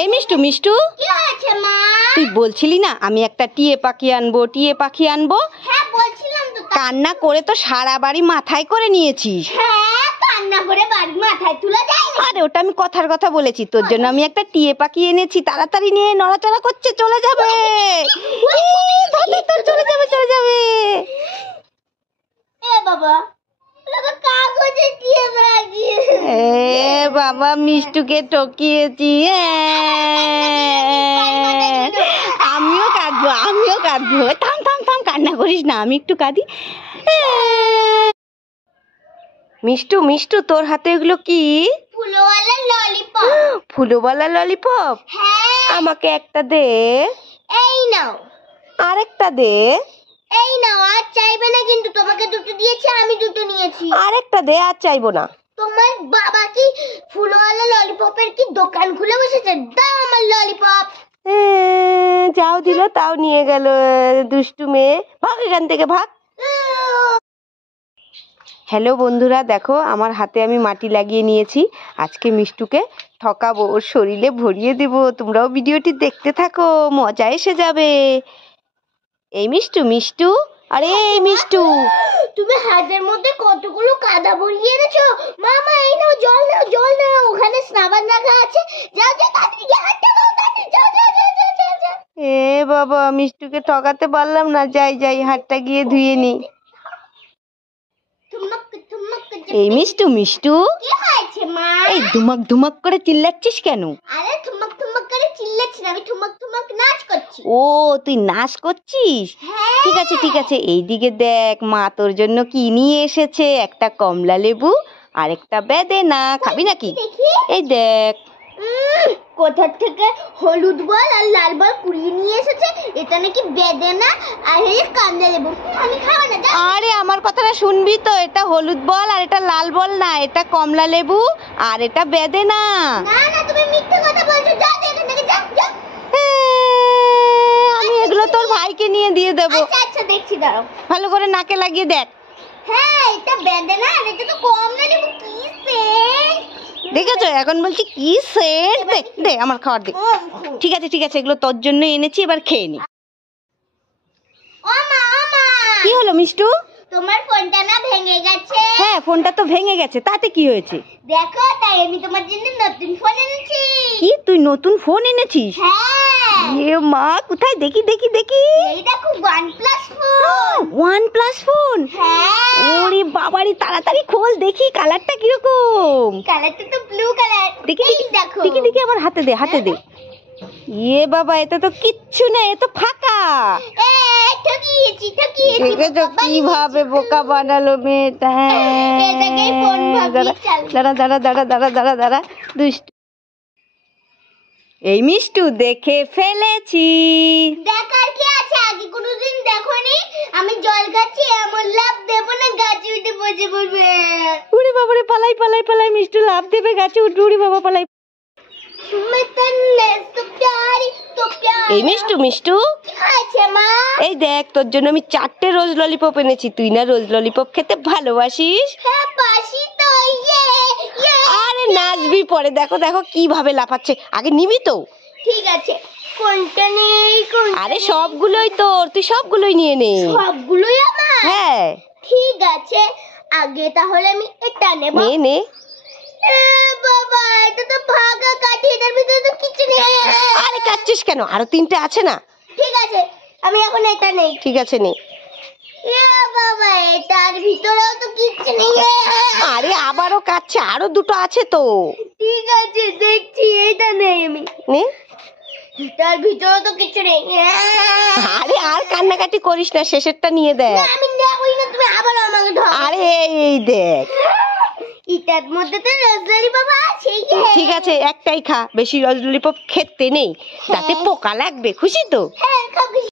এই মিষ্টু মিষ্টু, তুই বলছিলি না আমি একটা টিয়ে পাখি আনবো। হ্যাঁ বলছিলাম তো। কান্না করে তো সারা বাড়ি মাথায় করে নিয়েছিস। হ্যাঁ কান্না করে বাড়ি মাথায় তুলে যায়। আরে ওটা আমি কথার কথা বলেছি, তোর জন্য আমি একটা টিয়ে পাখি এনেছি, তাড়াতাড়ি নিয়ে নড়াচড়া করছে, চলে যাবে। চলে যাবে। এ বাবা, কাগজে টিয়ে পাখি। এ বাবা, মিষ্টুকে টকিয়েছি। আমিও কাঁদবো। থাম, কান্না করিস না, আমি একটু কাঁদি। মিষ্টু, তোর হাতে এগুলো কি? ফুলওয়ালা ললিপপ। হ্যাঁ। আমাকে একটা দে। এই নাও। আরেকটা দে। এই নাও, আর চাইবে না কিন্তু, তোমাকে দুটো দিয়েছি, আমি দুটো নিয়েছি। আরেকটা দে, আর চাইবো না। তোমার বাবা কি ফুলওয়ালা ললিপপের কি দোকান খুলে বসেছে? দাও আমার ললিপপ। যাও দিল, তাও নিয়ে গেল। দুষ্টু মেয়ে, ভাগ এখান থেকে, ভাগ। হ্যালো বন্ধুরা, দেখো আমার হাতে আমি মাটি লাগিয়ে নিয়েছি। আজকে মিষ্টুকে ঠকাবো, ওর শরীরে ভরিয়ে দেব। তোমরাও ভিডিওটি দেখতে থাকো, মজা এসে যাবে। এই মিষ্টু, আরে এই মিষ্টু, তুমি হাতের মধ্যে কতগুলো কাদা ভরিয়ে এনেছো। মামা এই নাও, জল নাও, ওখানে সাবান রাখা আছে। যাও তাড়াতাড়ি গিয়ে হাতটা ধোও, তাড়াতাড়ি যাও। এ বাবা, মিষ্টুকে ঠকাতে পারলাম না। যাই হাতটা গিয়ে ধুয়ে নি। এই মিষ্টু, কি হয়েছে মা? এই ধুমাক করে চিল্লাচ্ছিস কেন? আরে ঠুমক করে চিল্লাচ্ছি না, আমি ঠুমক নাচ করছি। ও, তুই নাচ করছিস? হ্যাঁ। ঠিক আছে, এইদিকে দেখ, মা তোর জন্য কি নিয়ে এসেছে। একটা কমলা লেবু আর একটা বেদেনা। খাবি নাকি? এই দেখ। কোথা থেকে হলুদ বল আর লাল বল কুড়িয়ে নিয়ে এসেছে। এটা নাকি বেদেনা আর এই কমলা লেবু। আমি খাবো না। আরে আমার কথাটা শুনবি তো, এটা হলুদ বল আর এটা লাল বল না, এটা কমলা লেবু আর এটা বেদেনা। না তুমি মিথ্যে কথা বলছো। যাও এখান থেকে, যাও। আমি এগুলো তোর ভাইকে নিয়ে দিয়ে দেবো। আচ্ছা দেখছি, দাঁড়াও। ভালো করে নাকে লাগিয়ে দেখ। হ্যাঁ, এটা বেদেনা আর এটা তো কমলা লেবু। কি সেন্ট দেখেছো, এখন বলছি কি সেন্ট। দে আমার খাবার দে। ঠিক আছে, এগুলো তোর জন্য এনেছি, এবার খেয়ে নি। ও মা, কি হলো মিষ্টু? তোমার ফোনটা না ভেঙে গেছে। হ্যাঁ, ফোনটা তো ভেঙে গেছে, তাতে কি হয়েছে? দেখো, তাই আমি তোমার জন্য নতুন ফোন এনেছি। কি, তুই নতুন ফোন এনেছিস? হ্যাঁ। এ মা, কোথায় দেখি। এই দেখো, OnePlus ফোন। OnePlus phone? হ্যাঁ। ওরে বাবারে, তাড়াতাড়ি খোল দেখি, কালারটা কিরকম। কালারটা তো ব্লু কালার। দেখি দেখো। দেখি, আমার হাতে দে। এ বাবা, এটা তো কিচ্ছু না, এ তো ফাঁকা। ঠকিয়েছি। দেখেছো কিভাবে বোকা বানালো মেয়েটা। এটাকে ফোন ভাবি চাল। দাঁড়া দুষ্টু। এই মিষ্টু, দেখে ফেলেছি। দেখার কি আছে? আগে কোনোদিন দেখোনি? আমি জল গাছে এমন লাভ দেব না, গাছে উঠে বসে পড়বে। উড়ি বাবারে, পালাই। মিষ্টু লাফ দেবে, গাছে উঠে। উড়ি বাবা, পালাই। এই মিষ্টু, কি হয়েছে মা? এই দেখ, তোর জন্য আমি 4টে রোজ ললিপপ এনেছি। তুই না রোজ ললিপপ খেতে ভালোবাসিস? হ্যাঁ বাসি তো। আরে নাচবি পরে। দেখো কিভাবে লাফাচ্ছে, আগে নিবি তো। ঠিক আছে, কোনটা নেই? আরে সবগুলোই তোর, তুই সবগুলোই নিয়ে নে। সবগুলোই আমার? হ্যাঁ। ঠিক আছে, আগে তাহলে আমি এটা নেব। নে। বাবা, এটা তো ভাগা কাঠি, এটার ভিতরে তো কিছু নেই। আরে কাচ্ছিস কেন? আরো 3টে আছে না? ঠিক আছে, আমি এখন এটা নেই। ঠিক আছে, নে। বাবা, এটার ভিতরেও তো কিছু নেই। আরে আবারও কাচ্ছে, আরো 2টো আছে তো। ঠিক আছে, দেখছি, এটা নেই আমি। নে। এটার ভিতরেও তো কিছু নেই। আরে আর কান্নাকাটি করিস না, শেষেরটা নিয়ে দেখ। আমি নেবই না, তুমি আবার আমাকে ধরো। আরে এই দেখ। এটার মধ্যে তো রসগোল্লা বাবা আছে। ঠিক আছে, একটাই খা, বেশি রস ললিপপ খেতে নেই, তাতে পোকা লাগবে। খুশি তো? হ্যাঁ,